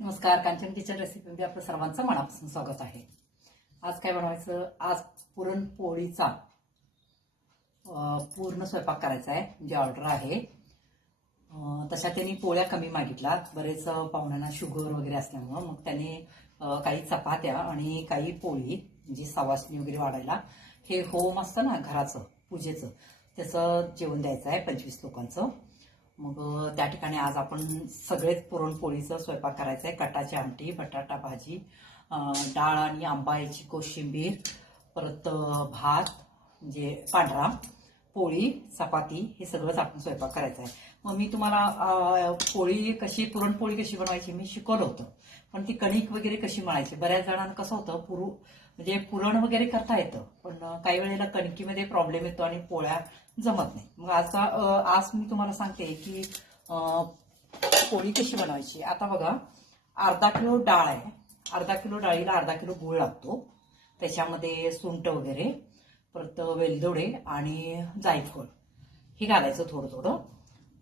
नमस्कार, कांचन किचन रेसिपीमध्ये आपलं सर्वांचं मनापासून स्वागत आहे. आज काय बनवायचं? आज पुरणपोळीचा पूर्ण स्वयंपाक करायचा आहे. म्हणजे ऑर्डर आहे. तशा त्यांनी पोळ्या कमी मागितला. बरेच पाहुण्यांना शुगर वगैरे असल्यामुळं मग त्याने काही चपात्या आणि काही पोळी म्हणजे सवासणी वगैरे वाढायला हे होम असतं ना घराचं पूजेचं, त्याचं जेवण द्यायचं आहे 25 लोकांचं. मग त्या ठिकाणी आज आपण सगळेच पुरणपोळीचं स्वयंपाक करायचा आहे. कटाची आमटी, बटाटा भाजी, डाळ आणि आंबा याची कोशिंबीर, परत भात म्हणजे पांढरा, पोळी, चपाती हे सगळंच आपण स्वयंपाक करायचा आहे. मग मी तुम्हाला पुरणपोळी कशी बनवायची मी शिकवलं होतं. पण ती कणिक वगैरे कशी मळायची, बऱ्याच जणांना कसं होतं म्हणजे पुरण वगैरे करता येतं, पण काही वेळेला कणकीमध्ये प्रॉब्लेम येतो आणि पोळ्या जमत नाही. मग आज मी तुम्हाला सांगते की पोळी कशी बनवायची. आता बघा, अर्धा किलो डाळ आहे. अर्धा किलो डाळीला अर्धा किलो गूळ लागतो. त्याच्यामध्ये सुंठ वगैरे, परत वेलदोडे आणि जायफळ हे घालायचं थोडं थोडं.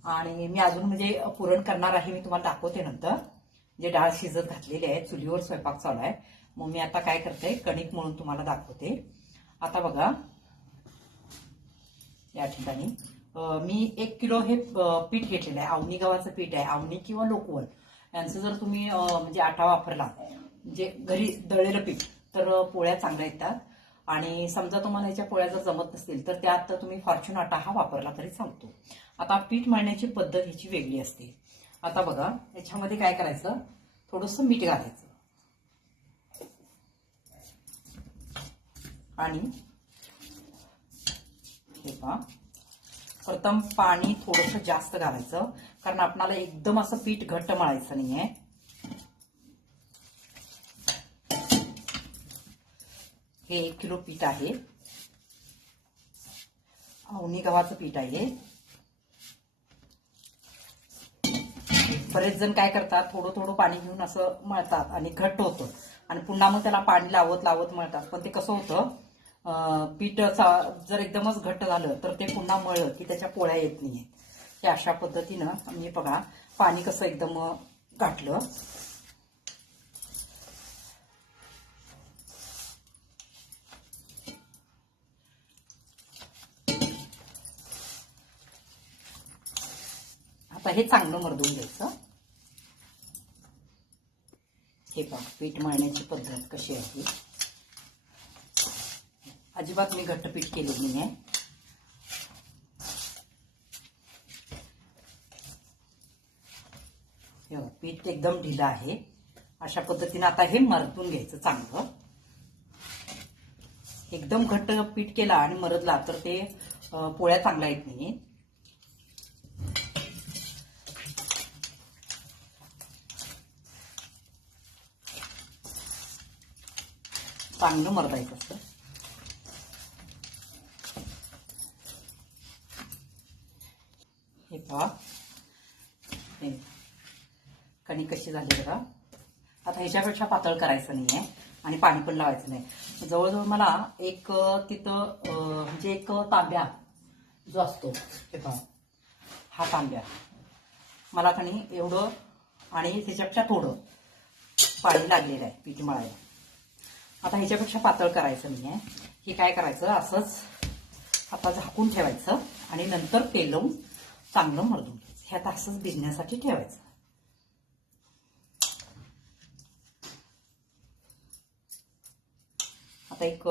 आणि मी अजून म्हणजे पुरण करणार आहे, मी तुम्हाला दाखवते नंतर. म्हणजे डाळ शिजत घातलेली आहे, चुलीवर स्वयंपाक चालू आहे. मग मी आता काय करते, कणिक मळून तुम्हाला दाखवते. आता बघा, या ठिकाणी मी 1 किलो हे पीठ घेतलेलं आहे. अवनी गव्हाचं पीठ आहे. अवनी किंवा लोकवण यांचं जर तुम्ही म्हणजे आटा वापरला, म्हणजे घरी दळलेलं पीठ, तर पोळ्या चांगल्या येतात. आणि समजा तुम्हाला याच्या पोळ्या जर जमत नसतील तर त्यात तुम्ही फॉर्च्यून आटा हा वापरला तरी चालतो. आता पीठ मळण्याची पद्धत ह्याची वेगळी असते. आता बघा, याच्यामध्ये काय करायचं, थोडंसं मीठ घालायचं आणि हे पहा, प्रथम पाणी थोडंसं जास्त घालायचं, कारण आपल्याला एकदम असं पीठ घट्ट मळायचं नाहीये. हे 1 किलो पीठ आहे. अवनी गव्हाचं पीठ आहे. बरेच जण काय करतात, थोडं थोडं पाणी घेऊन असं मळतात आणि घट्ट होतं आणि पुन्हा मग त्याला पाणी लावत लावत मळतात. पण ते कसं होतं, पीठ जर एकदमच घट्ट झालं तर ते पुन्हा मळलं की त्याच्या पोळ्या येत नाहीये. हे अशा पद्धतीनं मी बघा, पाणी कसं एकदम घातलं. आता हे चांगलं मर्दून घ्यायचं. हे पहा, पीठ मळण्याची पद्धत कशी आहे. अजिबात मी घट्ट पीठ केलेलं नाही आहे. पीठ एकदम ढिलं आहे. अशा पद्धतीने आता हे मरतून घ्यायचं चांगलं. एकदम घट्ट पीठ केला आणि मरदला तर ते पोळ्या चांगल्या येत नाही. चांगलं मरदायचं असतं. हे पहा, कणिक कशी झाली बघा. आता ह्याच्यापेक्षा पातळ करायचं नाहीये आणि पाणी पण लावायचं नाही. जवळजवळ मला म्हणजे एक तांब्या जो असतो, हे पहा, हा तांब्या मला कणी एवढं आणि त्याच्यापेक्षा थोडं पाणी लागलेलं आहे पीठ मळायला. आता ह्याच्यापेक्षा पातळ करायचं नाहीये. हे काय करायचं, असंच आता झाकून ठेवायचं आणि नंतर तेल लावून चांगलं मर्दून घ्यायचं. हे आता असंच भिजण्यासाठी ठेवायचं. आता एक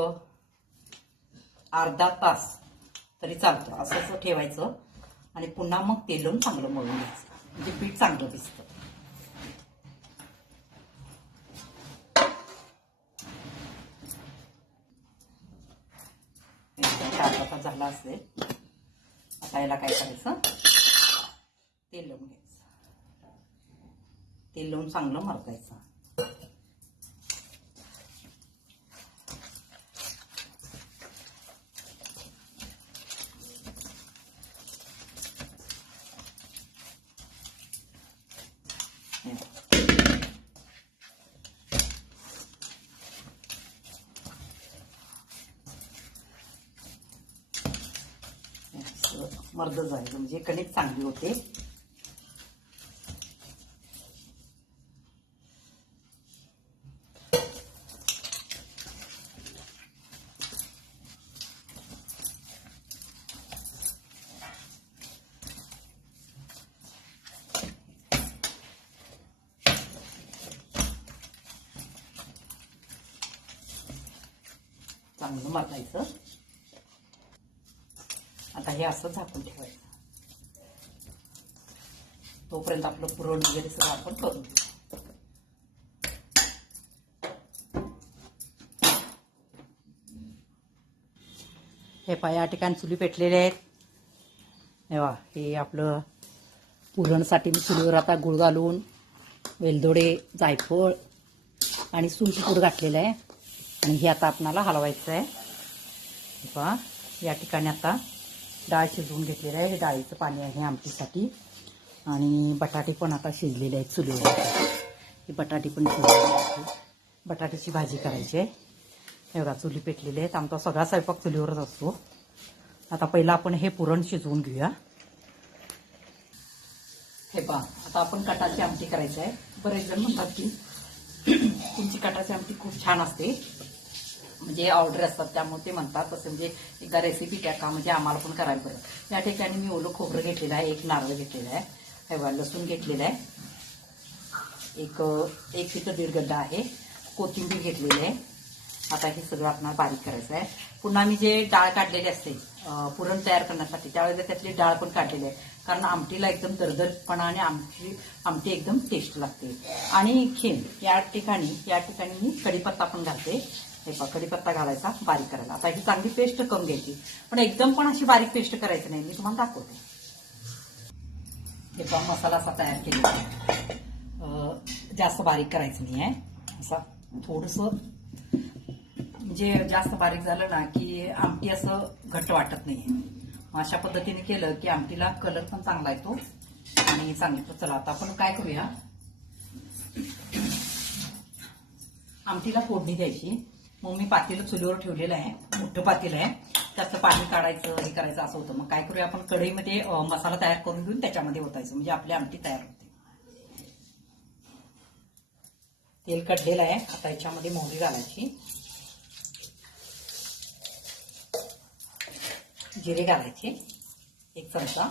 अर्धा तास तरी चालतं असं ठेवायचं आणि पुन्हा मग तेल लावून चांगलं मळून घ्यायचं, म्हणजे पीठ चांगलं भिजतं. अर्धा तास झाला असेल. आता याला काय करायचं, तेल लावून घ्यायचं. तेल लावून चांगलं मरतायचं. मर्द जायचं म्हणजे कणिक चांगली होते. चांगलं मरवायचं. आता हे असं झाकून ठेवायचं. तोपर्यंत आपलं पुरण वगैरे सगळं आपण करून घेऊ. हे पहा या ठिकाणी चुली पेटलेले आहेत. तेव्हा हे आपलं पुरणसाठी मी चुलीवर आता गुळ घालून वेलदोडे, जायफळ आणि सुंठी पूड घातलेलं आहे आणि हे आता आपणाला हलवायचं आहे. पहा या ठिकाणी आता डाळ शिजवून घेतलेलं आहे. हे डाळीचं पाणी आहे आमटीसाठी आणि बटाटे पण आता शिजलेले आहेत चुलीवर. हे बटाटे पण शिजलेले आहेत. बटाट्याची भाजी करायची आहे. हे बघा चुली पेटलेले आहेत. आमचा सगळा स्वयंपाक चुलीवरच असतो. आता पहिला आपण हे पुरण शिजवून घेऊया. हे पहा आता आपण कटाची आमटी करायची आहे. बरेच जण म्हणतात की तुमची कटाची आमटी खूप छान असते, म्हणजे ऑर्डर असतात त्यामुळे ते म्हणतात तसं, म्हणजे एकदा रेसिपी टाका म्हणजे आम्हाला पण करायला बरं. या ठिकाणी मी ओलं खोबरं घेतलेलं आहे, एक नारळ घेतलेला आहे, हे बघा लसूण घेतलेला आहे, एक तिथं दीड गड्डा आहे, कोथिंबीर घेतलेली आहे. आता हे सगळं आपल्याला बारीक करायचं आहे. पुन्हा मी जे डाळ काढलेली असते पुरण तयार करण्यासाठी त्यावेळेला त्यातली डाळ पण काढलेली आहे, कारण आमटीला एकदम दरदरपणा आणि आमटी एकदम टेस्ट लागते. आणि खीम या ठिकाणी मी कढीपत्ता पण घालते. हे पहा कढीपत्ता घालायचा बारीक करायला. आता ही चांगली पेस्ट करून घ्यायची, पण एकदम पण अशी बारीक पेस्ट करायची नाही. मी तुम्हाला दाखवते. हे पहा मसाला असा तयार केलेला आहे. जास्त बारीक करायचं नाही आहे, असा थोडंसं, म्हणजे जास्त बारीक झालं ना की आमटी असं घट्ट वाटत नाही. अशा पद्धतीने केलं की आमटीला कलर पण चांगला येतो आणि चांगलं. चला आता आपण काय करूया, आमटीला फोडणी द्यायची. मग मी पातेलं चुलीवर ठेवलेलं आहे, मोठं पातेलं आहे, त्यातलं पाणी काढायचं हे करायचं असं होतं. मग काय करूया आपण कढईमध्ये मसाला तयार करून घेऊन त्याच्यामध्ये ओतायचं, म्हणजे आपली आमटी तयार होते. तेल कढलेलं आहे. आता याच्यामध्ये मोहरी घालायची, जिरे घालायचे 1 चमचा.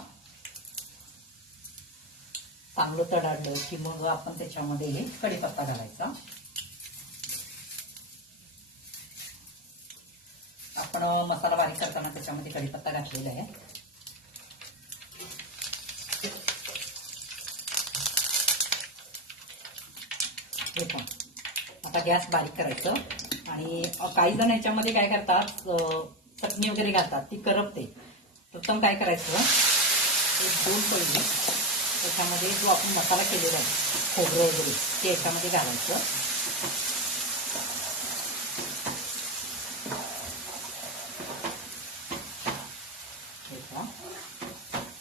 चांगलं तडाडलं की मग आपण त्याच्यामध्ये कढीपत्ता घालायचा. आपण मसाला बारीक करताना त्याच्यामध्ये कढीपत्ता घातलेला आहे. हे पण आता गॅस बारीक करायचं. आणि काही जण याच्यामध्ये काय करतात, चटणी वगैरे घालतात, ती करपते. प्रथम काय करायचं, 1-2 पहिले त्याच्यामध्ये जो आपण मसाला केलेला आहे खोबरं वगैरे ते याच्यामध्ये घालायचं.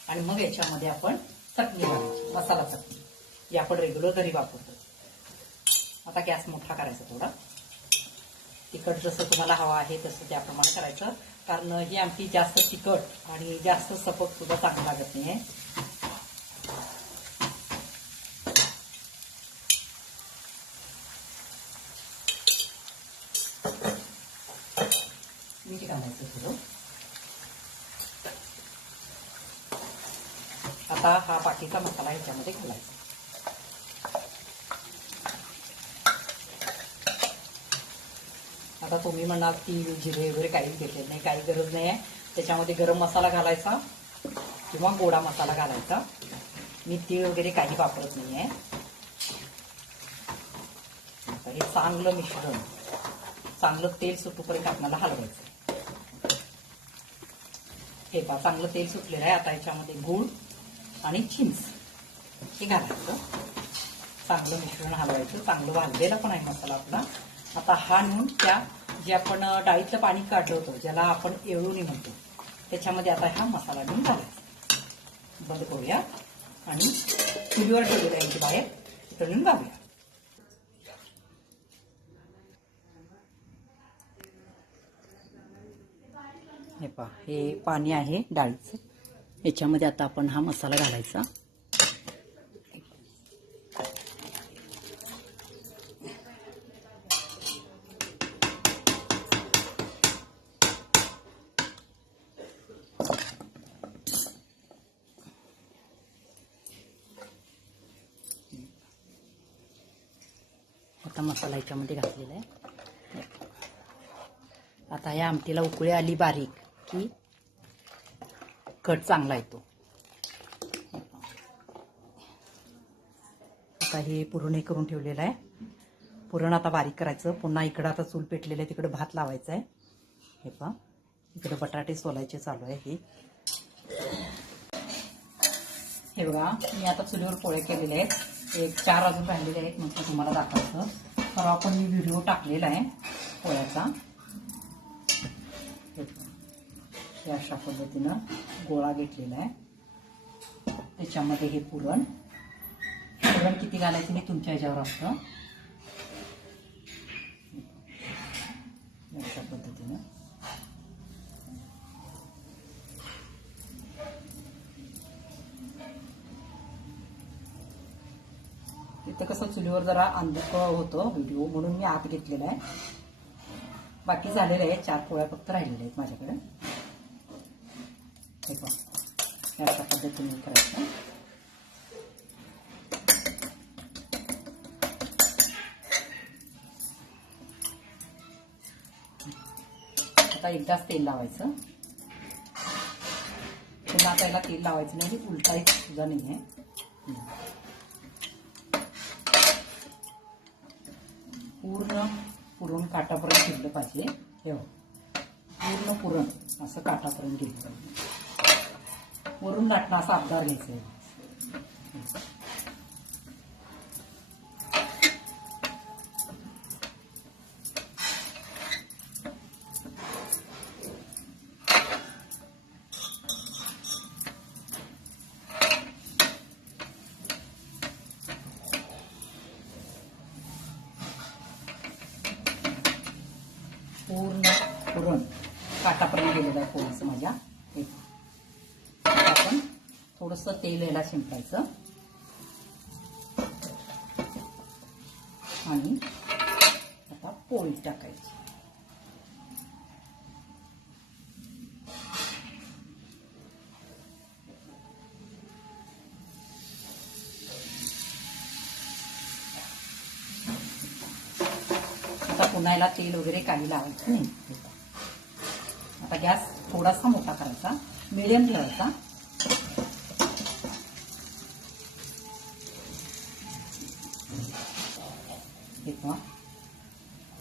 आणि मग याच्यामध्ये आपण चटणी घालायची, मसाला चटणी, जी आपण रेग्युलर घरी वापरतो. आता गॅस मोठा करायचा थोडा. तिखट जसं तुम्हाला हवा आहे तसं त्याप्रमाणे करायचं, कारण ही आमटी जास्त तिखट आणि जास्त सपक सुद्धा चांगलं लागत नाही आहे. मीठ घालायचं थोडं. आता हा बाकीचा मसाला ह्याच्यामध्ये घालायचा. आता तुम्ही म्हणाल तीळ जिरे वगैरे काहीच घेतले नाही, काही गरज नाही आहे. त्याच्यामध्ये गरम मसाला घालायचा किंवा गोडा मसाला घालायचा. मी तीळ वगैरे काही वापरत नाही आहे. हे चांगलं मिश्रण, चांगलं तेल सुटूपर्यंत आपल्याला हलवायचं. हे पहा चांगलं तेल सुटलेलं आहे. आता याच्यामध्ये गूळ आणि चिंच हे घालायचं. चांगलं मिश्रण हलवायचं. चांगलं भाजलेला पण आहे मसाला आपला. आता हा नेऊन त्या जे आपण डाळीचं पाणी काढलं होतं, ज्याला आपण येळवणी म्हणतो, त्याच्यामध्ये आता हा मसाला नेऊन घालायचा. बंद करूया आणि चुलीवर ठेवलेला आहे बाहेर तिथं नेऊन घालूया. हे पहा हे पाणी आहे डाळीचं, याच्यामध्ये आता आपण हा मसाला घालायचा. आता मसाला याच्यामध्ये घातलेला आहे. आता या आमटीला उकळी आली बारीक की कट चांगला येतो. आता हे पुरण हे करून ठेवलेलं आहे. पुरण आता बारीक करायचं. पुन्हा इकडं आता चूल पेटलेलं आहे, तिकडं भात लावायचा आहे. हे पहा, इकडं बटाटे सोलायचे चालू आहे. हे बघा, मी आता चुलीवर पोळ्या केलेल्या आहेत. एक 4 अजून राहिलेले आहेत, मग तुम्हाला दाखवायचं. परवा पण मी व्हिडिओ टाकलेला आहे पोळ्याचा. हे अशा पद्धतीनं गोळा घेतलेला आहे. त्याच्यामध्ये हे पुरण किती घालायचं हे तुमच्या ह्याच्यावर असतं. अशा पद्धतीनं इथं कसं चुलीवर जरा अंधुक होतं व्हिडिओ, म्हणून मी आत घेतलेला आहे. बाकी झालेले आहे, 4 पोळ्या फक्त राहिलेल्या आहेत माझ्याकडे. हे पहा, अशा पद्धतीने करायचं. आता एकदाच तेल लावायचं. पुन्हा त्याला तेल लावायचं नाही, उलटायचं सुद्धा नाही आहे. पूर्ण पुरण काटापर्यंत घेतलं पाहिजे. हे पूर्ण पुरण असं काटापर्यंत घेतलं पाहिजे. वरून दाटणं असा आकार घ्यायचं आहे. पूर्ण पुरण काटापर्यंत गेलेलं आहे पोळीचं माझ्या. आपण थोडंसं तेल याला शिंपडायचं आणि आता पोळी टाकायची. पुन्हा याला तेल वगैरे काही लावायचं नाही. आता गॅस थोडासा मोठा करायचा, मीडियम ठेवायचा. हे पहा,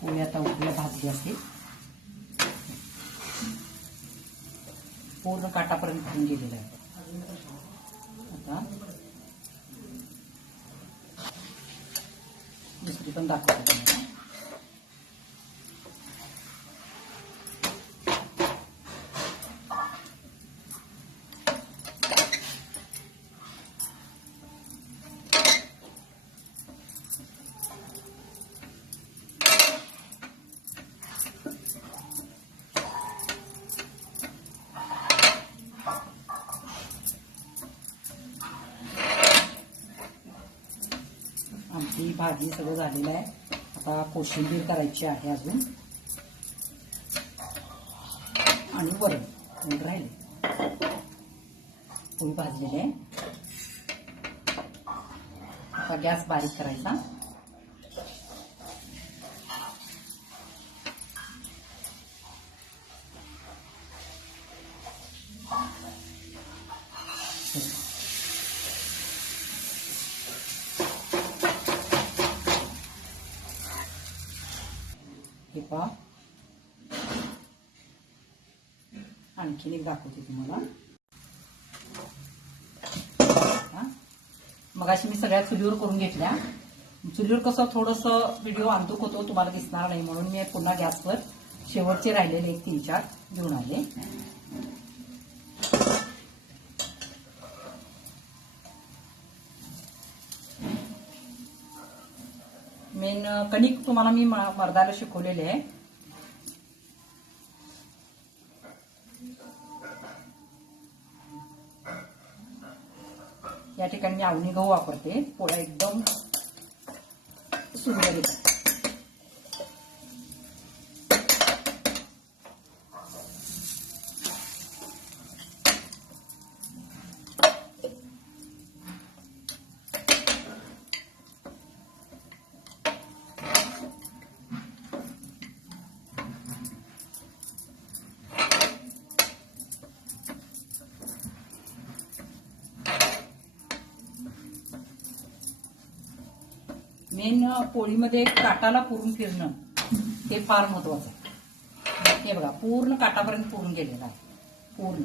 पोळी आता उकळ्या भाजली असते. पूर्ण काटापर्यंत घेऊन गेलेलं आहे. आता दुसरी पण दाखवतो तुम्हाला. आमची भाजी सगळं झालेलं आहे. आता कोशिंबीर करायची आहे अजून, आणि वरण राहिले. पोळी भाजलेली आहे. आता गॅस बारीक करायचा. हे पहा, आणखीन एक दाखवते तुम्हाला. मगाशी मी सगळ्या चुलीवर करून घेतल्या. चुलीवर कसं थोडंसं व्हिडिओ अंधुक होतो, तुम्हाला दिसणार नाही, म्हणून मी पुन्हा गॅसवर शेवटचे राहिलेले 3-4 घेऊन आले. मेन कणिक तुम्हाला मी मर्दाला शिकवलेले आहे. या ठिकाणी मी आवनी गहू वापरते. पोळ्या एकदम सुंदर येतात. मेन पोळीमध्ये काटाला पुरून फिरणं ते फार महत्वाचं आहे. हे बघा पूर्ण काटापर्यंत पुरून गेलेला आहे पूर्ण.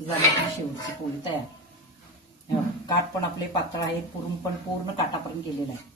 झाली की शेवटची पोळी तयार. काठ पण आपले पातळ आहेत, पुरून पण पूर्ण काटापर्यंत गेलेला आहे.